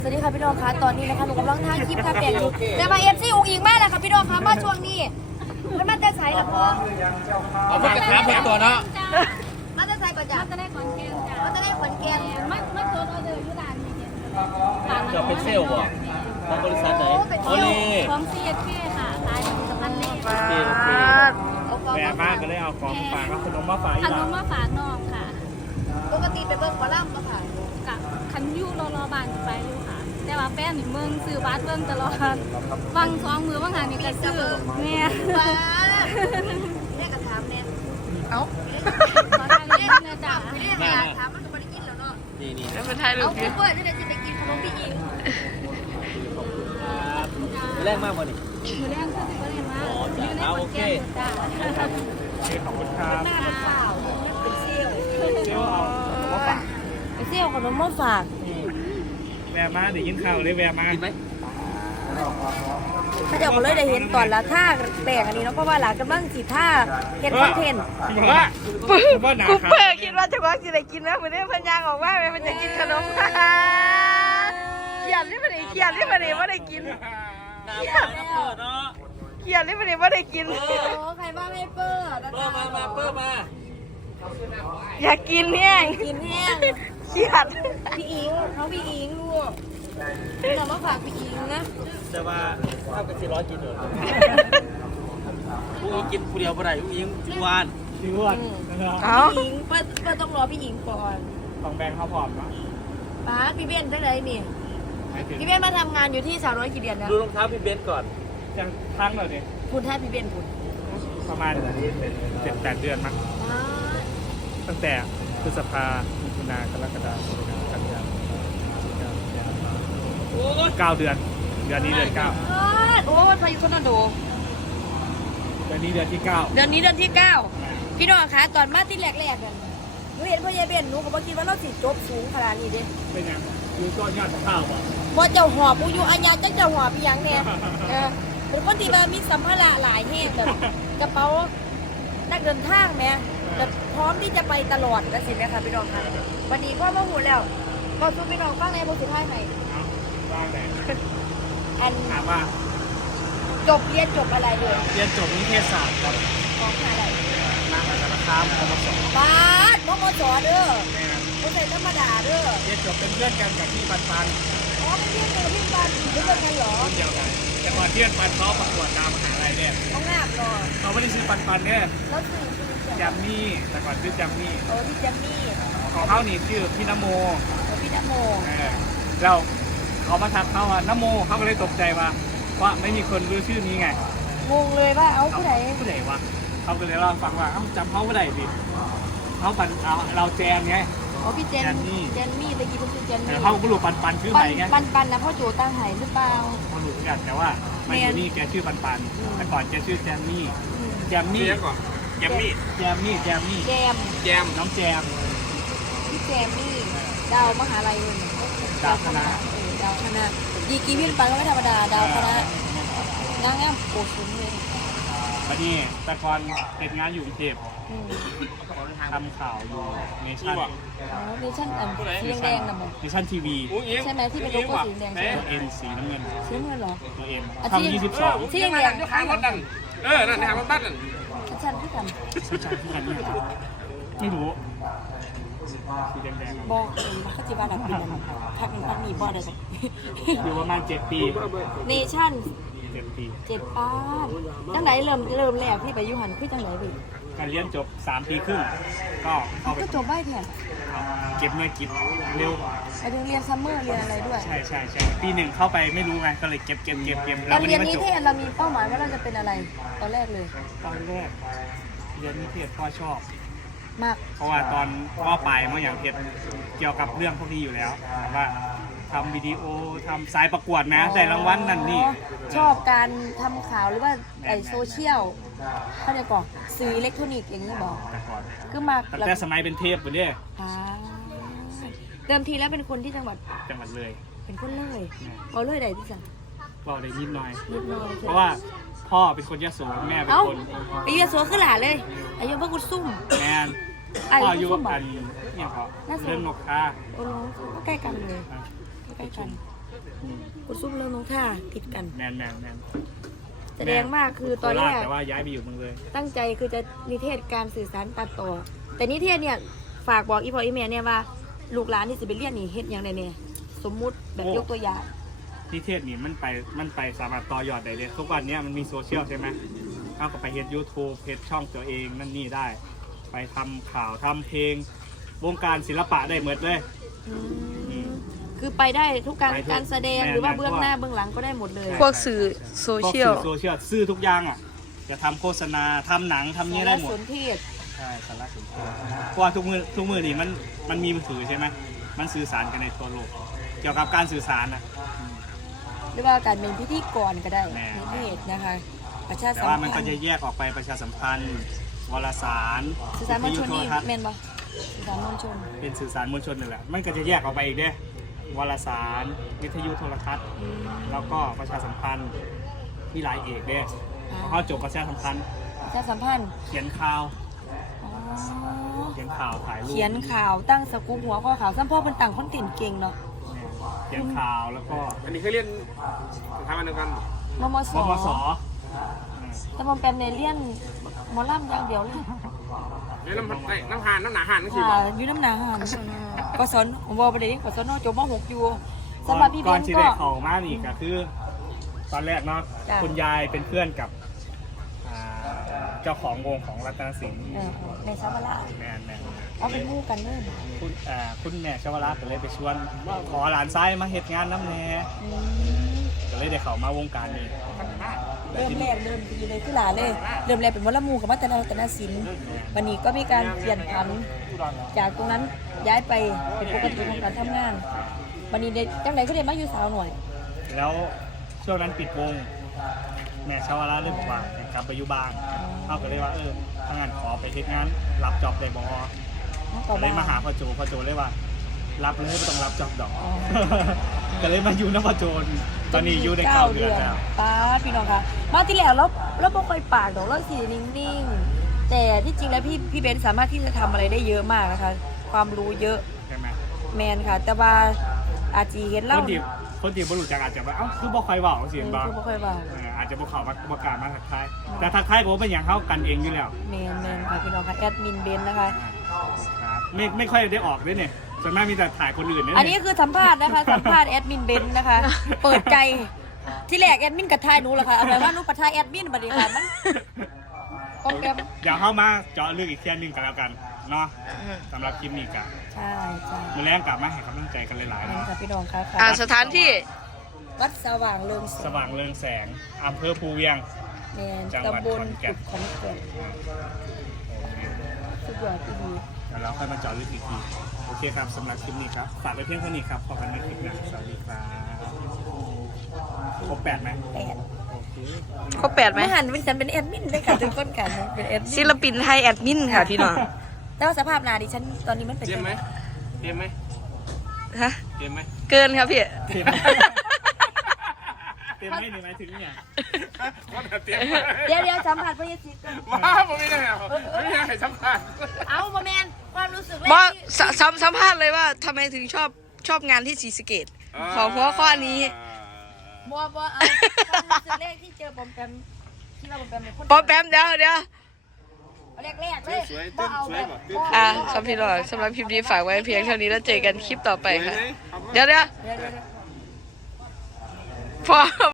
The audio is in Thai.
สวัสดีค่ะพี่น้องคะตอนนี้นะคะหนูกำลังถ่ายคลิปค่ะแปลงอยู่แต่มาFCอุ้งอิงมากเลยค่ะพี่น้องคะมาช่วงนี้มันมาแต่ใสหรอพ่อเอาไปกระทะเพิ่มตัวเนาะมาแต่ใสก่อนจ้ะจะได้ขอนแก่นจ้ะมาแต่ได้ขอนแก่นมันตัวเราเดินอยู่ร้านนี้จะเป็นเซลล์บ่ของบริษัทไหนโอเล่พร้อม CSK ค่ะขายผลิตภัณฑ์เล่โอเคโอเคเอากองแม่มากก็เลยเอาของฝากกับขนมมาฝากขอีกนแล้วมมาฝากน้องค่ะปกติไปเบิ่งหมอลำมาค่ะกับคันยูรอบานไปอยู่ค่ะ แต่ว่าแป้งนี่เมืองซื้อบัตรเบิ่งตลอดวังสองมือบางหางนี่ก็ซื้อเนี่ยว้าแม่กระถามเนี่ยเอ้าขอทางนี้นะจ๊ะไม่ได้หาถามมันก็ไม่ได้กินแล้วเนาะนี่เอาคุณเพื่อนที่ไหนจะไปกินขนมพี่อิงแรงมากกว่านี่มือแรกก็สิบ่ได้มาอยู่ในขอนแก่นจ้ะขอบคุณครับหน้าเป็นเปล่ามันเป็นเซี่ยวเที่ยวเอาขนมมาฝากเซี่ยวขนมมาฝากแวะมาเดี๋ยวกินข้าวเลยแวะมากินไหมถ้าเจ้าก็เลยได้เห็นตอนละท่าแปลงอันนี้เนาะเพราะว่าหลานกำลังสีท่าเห็นคอนเทนต์ว่าว่าหนากูครับเปิดคิดว่าจะว่าจะได้กินนะเหมือนนี้พันยางออกว่ามันจะกินขนมเขียนนี่มันเขียนนี่มันว่าได้กินน้ำน้ำเปิดเนาะเขียนนี่มันว่าได้กินโอ้ใครว่าไม่เปิดเปิดมาเปิดมาอยากกินเนี่ยกินแห้งเขียนพี่อิงเขาพี่อิงลูกเรามาฝากพี่อิงนะแต่ว่าข้าวกัน400กินเหรอผู้หญิงกินผู้เดียวบ่ได้ผู้หญิงจุวานชิวดนะครับเอาพี่อิงเปิดต้องรอพี่อิงก่อนของแบงค์เขาผอมเนาะป้าพี่เบนได้ไรนี่หมายถึงพี่เบนมาทำงานอยู่ที่สาวน้อยกี่เดือนนะดูรองเท้าพี่เบนก่อนจังทั้งเลยเนี่ยคุณท่าพี่เบนคุณประมาณ7-8 เดือนมั้งตั้งแต่พฤษภามิถุนากรกฎาคมกันยายน9 เดือนเดือนนี้เดือน9 โอ้พายุทอร์นาโดเดือนนี้เดือนที่9 เดือนนี้เดือนที่9พี่น้องคะตอนมาที่แรกกันหนูเห็นพ่อยายเบนหนูก็บอกคิดว่าเราสิจบสูงขนาดนี้เด้เป็นยังอยู่ต้นยอดข้าวป่ะบ่เจ้าหอบอยู่อัญญาจักเจ้าหอบอีหยังแน่เป็นคนที่ว่ามีสัมภาระหลายแห่งแบบกระเป๋านักเดินทางแม่แบบพร้อมที่จะไปตลอดแล้วสิแม่ค่ะพี่น้องคะวันนี้พ่อมาหูแล้วก็สู้พี่น้องฟังในบทสุดท้ายให้ว่างแต่อันถามว่าเรียนจบอะไรเลยเรียนจบนิเทศศาสตร์ครับของอะไรมหาสารคามมสบาสมมสเด้อแม่บ่ใช่ธรรมดาเด้อเรียนจบเป็นเพื่อนกันกับพี่ปันปันอ๋อไม่เรียนเจอพี่บ้านเพื่อนกันเหรอรุ่นเดียวกันแต่ก่อนเพื่อนปันเขาประกวดตามมหาลัยเนี่ยเขางามเนาะเขาไม่ได้ชื่อปันปันเนี่ยแล้วสื่อแจมมี่แต่ก่อนชื่อแจมมี่พี่แจมมี่ของเขานี่ชื่อพี่นโมพี่นโมแล้วเขามาทักเขาว่านโมเขาก็เลยตกใจว่าไม่มีคนรู้ชื่อนี้ไงงงเลยว่าเอาผู้ใดผู้ใดวะเขาก็เลยเล่าให้ฟังว่าเอ้าจำเขาไม่ได้ดิเขาปันเราแจมไงอ๋อพี่เจนแจมมี่เจนมี่ตะกี้เพิ่งคือเจนแต่มี่เขาไม่รู้ปันชื่อไหนไงปันนะพ่อโจตั้งไห้หรือเปล่ามาหลุดกันแต่ว่ามันอยู่นี่แกชื่อปันปันแต่ก่อนแกชื่อแจมมี่แจมมี่ก่อนแจมมี่แจมมี่แจมแจมน้องแจมพี่แจมมี่ดาวมหาลัยเลยดาวคณะดาวคณะดีกีพี่ปันก็ไม่ธรรมดาดาวคณะนางงามโกสุนเลยวันนี้แต่ก่อนติดงานอยู่กรุงเทพอืมทำข่าวอยู่เนชั่นอ๋อเนชั่นอันสีแดงๆนะมึงเนชั่นทีวีใช่ไหมที่เป็นโลโก้สีแดงใช่ไหมตัวเอ็นสีน้ำเงินสีน้ำเงินเหรอตัวเอ็มอ่ะทำ22 ที่แดงๆข้างรถนั่นนั่นทางรถบัสนั่นฉันที่กันผู้ชายที่กันเนี่ยไม่รู้สีแดงบอกเองว่าเขาจะว่าดับเป็นอะไรพักนี้บอกได้สักๆอยู่ประมาณ7 ปีเนชั่น 7 ปี 7 ป้านจังไหนเริ่มแรกที่ไปยุหันคือจังไหนดิการเรียนจบ3 ปีครึ่งก็เอาไปก็จบใบแทนเก็บเงินกินเร็วไปเรียนซัมเมอร์เรียนอะไรด้วยใช่ปีหนึ่งเข้าไปไม่รู้ไงก็เลยเก็บเราเรียนมันิจบเทศเรามีเป้าหมายว่าเราจะเป็นอะไรตอนแรกเลยตอนแรกเรียนนิเทศพ่อชอบมากเพราะว่าตอนพ่อไปมาอย่างเพชรเกี่ยวกับเรื่องพวกนี้อยู่แล้วว่าทำวิดีโอทำสายประกวดนะได้รางวัลนั่นนี่ชอบการทำข่าวหรือว่าไอโซเชียลเขาเรียกก่อนสื่ออิเล็กทรอนิกส์อย่างนี้บอกแต่ก่อนคือมากตั้งแต่สมัยเป็นเทพเลยเนี่ยอ่าเดิมทีแล้วเป็นคนที่จังหวัดจังหวัดเลยเป็นคนเลยเอาเลยใดที่สั่งบอกได้นิดหน่อยนิดหน่อยเพราะว่าพ่อเป็นคนยโสแม่เป็นเอ้าคนไปเรียนสวนขึ้นหลาเลยอายุพระกุซุ่มแมนอาพ่อยุอยู่ซุ่มบออักนเนี่ยเขาน่าสนเรื่องนกกาโอ้โหใกล้กันเลยใกล้กันกุดซุ่มเรื่องน้องท่าติดกันแมนแสดงมากคือตอนแรกแต่ว่าย้ายไปอยู่เมืองเลยตั้งใจคือจะนิเทศการสื่อสารตัดต่อ แต่นิเทศเนี่ยฝากบอกอีพ่ออีแม่เนี่ยว่าลูกหลานที่สิไปเรียนนี่เฮ็ดหยังไงเนี่ยสมมุติแบบยกตัวอย่างนิเทศนี่มันไปสามารถต่อยอดได้เลยทุกวันนี้มันมีโซเชียลใช่ไหมเข้ากับไปเฮ็ด YouTube เฮ็ดช่องตัวเองนั่นนี่ได้ ไปทำข่าวทำเพลงวงการศิลปะได้หมดเลยคือไปได้ทุกการไปทุกการแสดงแม่หรือว่าแม่เบื้องหน้าเบื้องหลังก็ได้หมดเลยพวกสื่อโซพวกเชียลสื่อโซเชียลซื้อทุกอย่างอ่ะจะทำโฆษณาทำหนังทำเนี้ยได้หมดสนเทศใช่สารสนเทศเพราะว่าทุกมือนี่มันมีมือถือใช่ไหมมันสื่อสารกันในทั่วโลกเกี่ยวกับการสื่อสารนะหรือว่าการเป็นพิธีกรก็ได้แม่นิเทศนะคะประชาแต่สัมว่าพัมันนก็ธ์จะแยกออกไปประชาสัมพันธ์วารสารสื่อสารมวลชนนี่วิทยุโทรทัศน์แม่นปะสื่อสารมวลชนเป็นสื่อสารมวลชนนั่นแหละมันก็จะแยกออกไปอีกเด้วารสารวิทยุโทรทัศน์แล้วก็ประชาสัมพันธ์มีหลายเอกเด้พอเขาจบประชาสัมพันธ์ประชาสัมพันธ์เขียนข่าวอ๋อเขียนข่าวถ่ายรูปเขียนข่าวตั้งสกู๊ปหัวข้อข่าวซ้ำพ่อเป็นต่างคนติ่นเก่งเนาะเขียนข่าวแล้วก็อันนี้เคยเรียนสถาบันเดียวกันมมสมสแต่มอมแปมเนี่ยเรียนหมอลำอย่างเดียวเลยเรียนน้ำหานน้ำหนาหานนั่นสิค่ะบ่อยู่น้ำหนาหันกศนผมบอกประเด็นกศนจบม .6 อยู่สำหรับพี่เบก่อนนที่ก็ได้เข้ามานี่ก็คือ ตอนแรกเนาะจ้ะคุณยายเป็นเพื่อนกับเจ้าของวงของรัตนสิงห์ในชาวราชแมนเอาเป็นมู่กันเลยคุณแม่ชวราก็เลยไปชวนว่าขอหลานซ้ายมาเฮ็ดงานน้ำแหน่ก็เลยได้เข้ามาวงการนี้เริ่มแรกเริ่มดีเลยคือหลานเลย เริ่มแรกเป็นวรมูกับมัตนารัตนศิลป์วันนี้ก็มีการเปลี่ยนผันจากตรงนั้นย้ายไปเป็นปกติของการทำงาน วันนี้ได้จังไรก็ได้มาอยู่สาวหน่อยแล้วช่วงนั้นปิดวง แม่ชวราเลยบอกว่าให้กลับไปอยู่บ้านเขาก็เลยว่าถ้างานขอไปเฮ็ดงานรับจ็อบได้บ่ ก็เลยมาหาพ่อโจเลยว่า รับเลยไม่ต้องรับจ็อบดอก ก็เลยมาอยู่น้ำพ่อโจตอนนี้อยู่ใน9 เดือนแล้วป้าดพี่น้องคะมาที่แล้วเราไม่ค่อยปากดอกเราสีนิ่งๆแต่ที่จริงแล้วพี่เบนสามารถที่จะทำอะไรได้เยอะมากนะคะ ความรู้เยอะใช่ไหมแมนค่ะ แต่ว่าอาจีเห็นคเล่านที่บ่รู้จักอาจจะว่าคือบ่ค่อยเว้าเสียงบ่คือบ่ค่อยว่าอาจจะบ่เข้ามาบ่กล้ามาทักทายแต่ทักทายผมเป็นอย่างเขากันเองอยู่แล้วแมนค่ะพี่น้องค่ะแอดมินเบนนะคะไม่ค่อยได้ออกด้วยเนี่ยส่วนมากมีแต่ถ่ายคนอื่นเนี่ยอันนี้คือสัมภาษณ์นะคะ สัมภาษณ์แอดมินเบนนะคะ เปิดใจที่แรกแอดมินกับทายหนูเหรอคะเอาไปว่าหนูกับทายแอดมินบัดนี้ค่ะมันโปรแกรมเดี๋ยวเข้ามาเจาะลึกอีกเที่ยนึงกันแล้วกันเนาะสำหรับคลิปนี้กันใช่มื้อแรงกลับมาให้กำลังใจกันหลายๆนั่นเนาะค่ะพี่น้องค่ะสถานที่วัดสว่างเรืองแสสว่างเรืองแสงอำเภอภูเวียงแมนจังหวัดตำบลขอนแก่จุนดขอนแก่นสุดยอดที่ดีเดี๋ยวเราค่อยมาเจาะลึกอีกทีโอเคครับสำหรับคลิปนี้ครับฝากไว้เพียงเท่านี้ครับพบกันในคลิปหน้าสวัสดีครับครบ8ไหมแอดโอเคครบ8ไหมไม่หันเป็นฉันเป็นแอดมินได้ค่ะทุกคนกันเป็นแอดมินศิลปินไทยแอดมินค่ะพี่น้องแต่ว่าสภาพหนาดิฉันตอนนี้มันเป็นเตรียมไหมเตรียมไหมฮะเตรียมไหมเกินครับพี่เต็มเต็มไม่หนึ่งหมายถึงเนี่ยว่าแต่เตรียมเดี๋ยวสัมผัสพระเยซูก่อนมาผมไม่ได้เหรอไม่ได้ให้สัมภาษณ์เอาโมเมนความรู้สึกแรบอกกที่สัมภาษณ์เลยว่าทำไมถึงชอบงานที่ศรีสะเกษขอหัวข้อนี้บัวเอาความรู้สึกแรกที่เจอปอมแปมที่ว่าปอมแปมเป็นคนปอมแปมเดี๋ยวแรกเลยสวยบ่เต้นเอาสวแบยบบ่ครับพี่น้องสำหรับคลิปนี้ฝากไว้เพียงเท่านี้แล้วเจอกันคลิปต่อไปค่ะสวยไหมเดี๋ยวเดี๋ยวพอ